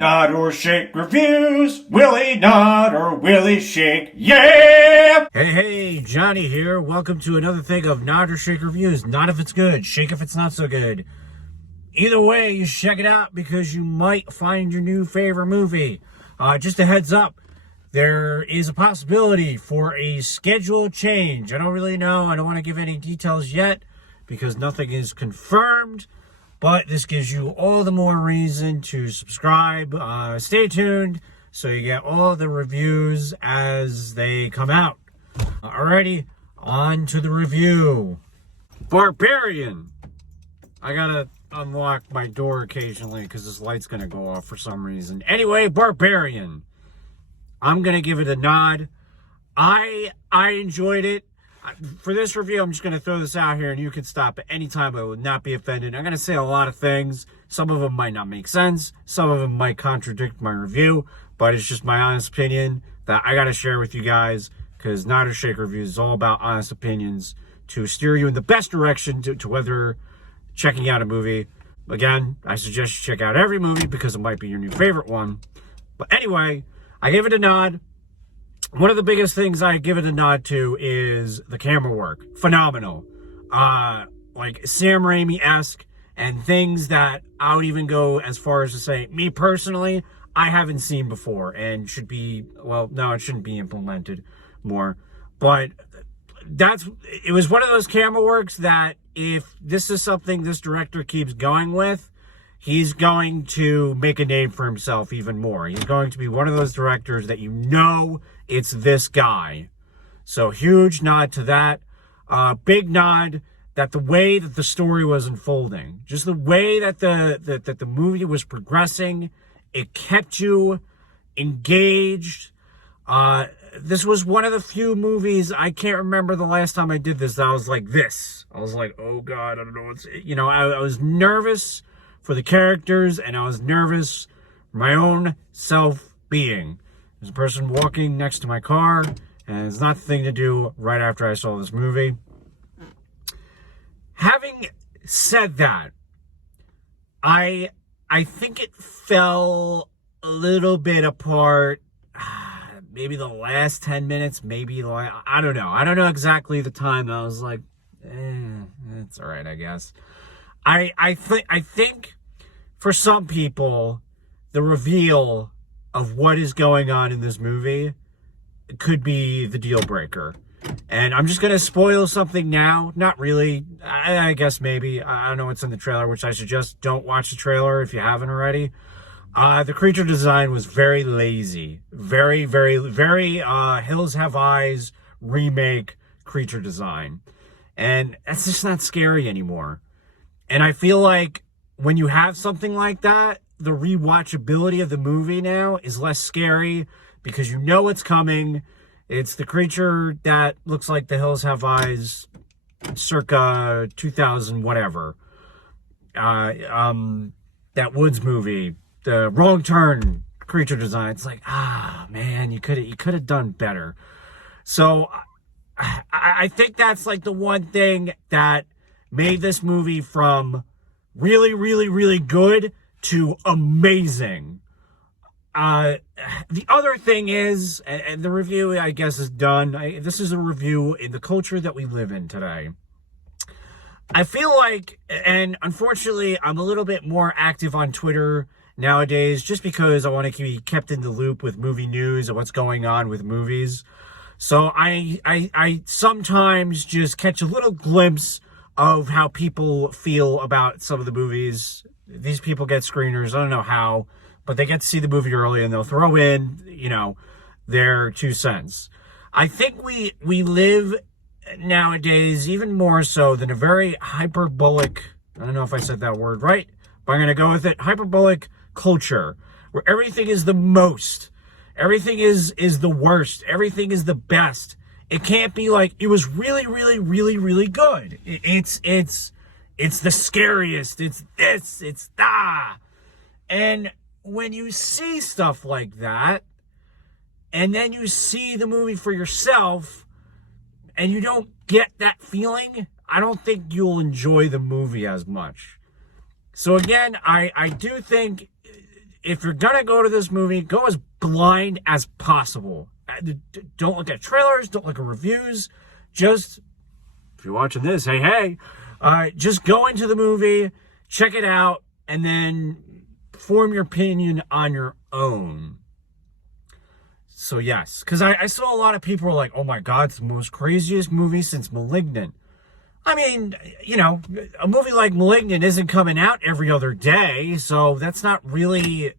Nod or shake reviews. Willie nod or Willie shake. Yeah! Hey, Johnny here. Welcome to another thing of Nod or Shake reviews. Nod if it's good, shake if it's not so good. Either way, you should check it out because you might find your new favorite movie. Just a heads up, there is a possibility for a schedule change. I don't really know. I don't want to give any details yet because nothing is confirmed. But this gives you all the more reason to subscribe. Stay tuned so you get all the reviews as they come out. Alrighty, on to the review. Barbarian. I gotta unlock my door occasionally because this light's gonna go off for some reason. Anyway, Barbarian. I'm gonna give it a nod. I enjoyed it. For this review, I'm just going to throw this out here, and you can stop at any time. I will not be offended. I'm going to say a lot of things. Some of them might not make sense. Some of them might contradict my review, but it's just my honest opinion that I got to share with you guys because Nod or Shake Reviews is all about honest opinions to steer you in the best direction to whether checking out a movie. Again, I suggest you check out every movie because it might be your new favorite one. But anyway, I gave it a nod. One of the biggest things I give it a nod to is the camera work. Phenomenal. Like Sam Raimi-esque and things that I would even go as far as to say, me personally, I haven't seen before and should be, well, no, it shouldn't be implemented more. But it was one of those camera works that if this is something this director keeps going with, he's going to make a name for himself even more. He's going to be one of those directors that you know it's this guy. So huge nod to that. Big nod that the way that the story was unfolding, just the way that the movie was progressing, it kept you engaged. This was one of the few movies, I can't remember the last time I did this, that I was like this. I was like, oh God, I don't know what's, I was nervous for the characters, and I was nervous for my own self-being. There's a person walking next to my car, and it's not the thing to do right after I saw this movie. Having said that, I think it fell a little bit apart. Maybe the last 10 minutes, maybe like, I don't know. I don't know exactly the time. I was like, it's all right, I guess. I think for some people, the reveal of what is going on in this movie could be the deal breaker. And I'm just going to spoil something now. Not really. I guess maybe. I don't know what's in the trailer, which I suggest don't watch the trailer if you haven't already. The creature design was very lazy. Very, very, very Hills Have Eyes remake creature design. And that's just not scary anymore. And I feel like when you have something like that, the rewatchability of the movie now is less scary because you know what's coming. It's the creature that looks like the Hills Have Eyes circa 2000 whatever. That Woods movie, the Wrong Turn creature design. It's like, man, you could have done better. So I think that's like the one thing that made this movie from really, really, really good to amazing. The other thing is, and the review, I guess, is done. This is a review in the culture that we live in today. I feel like, and unfortunately, I'm a little bit more active on Twitter nowadays just because I want to be kept in the loop with movie news and what's going on with movies. So I sometimes just catch a little glimpse of how people feel about some of the movies. These people get screeners, I don't know how, but they get to see the movie early and they'll throw in, their 2 cents. I think we live nowadays, even more so than a very hyperbolic, I don't know if I said that word right, but I'm going to go with it, hyperbolic culture, where everything is the most, everything is the worst, everything is the best. It can't be like, it was really, really, really, really good. It's the scariest. It's this. It's that. And when you see stuff like that, and then you see the movie for yourself, and you don't get that feeling, I don't think you'll enjoy the movie as much. So again, I do think if you're gonna go to this movie, go as blind as possible. Don't look at trailers, don't look at reviews. Just, if you're watching this, hey, just go into the movie, check it out, and then form your opinion on your own. So yes, because I saw a lot of people were like, oh my God, it's the most craziest movie since Malignant. I mean, you know, a movie like Malignant isn't coming out every other day, so that's not really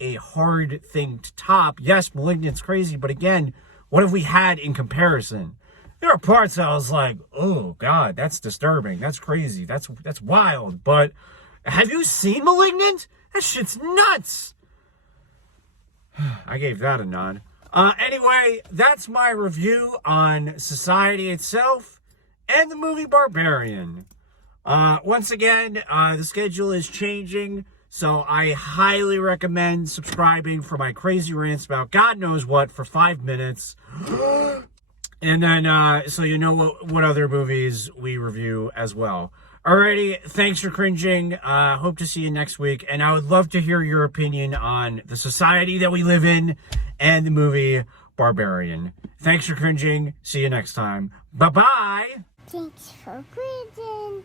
a hard thing to top. Yes, Malignant's crazy, but again, what have we had in comparison? There are parts that I was like, oh God, that's disturbing, that's crazy, that's wild. But have you seen Malignant? That shit's nuts. I gave that a nod. Anyway, that's my review on Society itself and the movie Barbarian. Once again, the schedule is changing, so I highly recommend subscribing for my crazy rants about God knows what for 5 minutes. And then, so you know what other movies we review as well. Alrighty, thanks for cringing. Hope to see you next week. And I would love to hear your opinion on the society that we live in and the movie Barbarian. Thanks for cringing. See you next time. Bye-bye. Thanks for cringing.